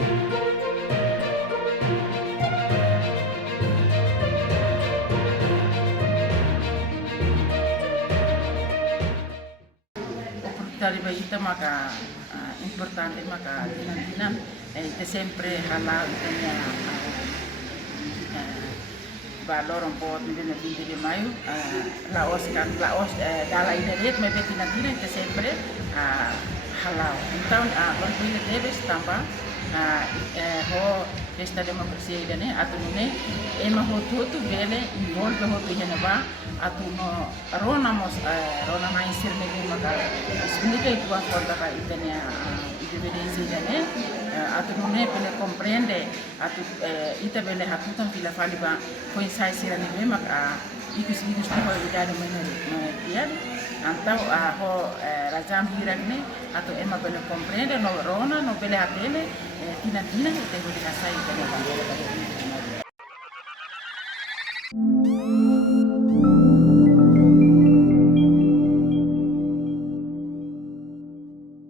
Oportunidade ita maka importante maka dinan ite sempre halal itanya valor un po' nel 20 di maio laos dalla internet me beti nanti ite sempre halal então orang punya debes tambah ho esta demokrasia idane atune ema ho tutu vele involve ho pihena ba atuno rona mai sirne di maka spinite tua porta ka itania idevenzi idane atune pele comprende ita vele hatutan fila fali ba foi sai sirane be maka ikus ko idane mena dia antau ho rajam hirakne atau ema pele comprende no rona no pele atene tina ite ho dinasai itania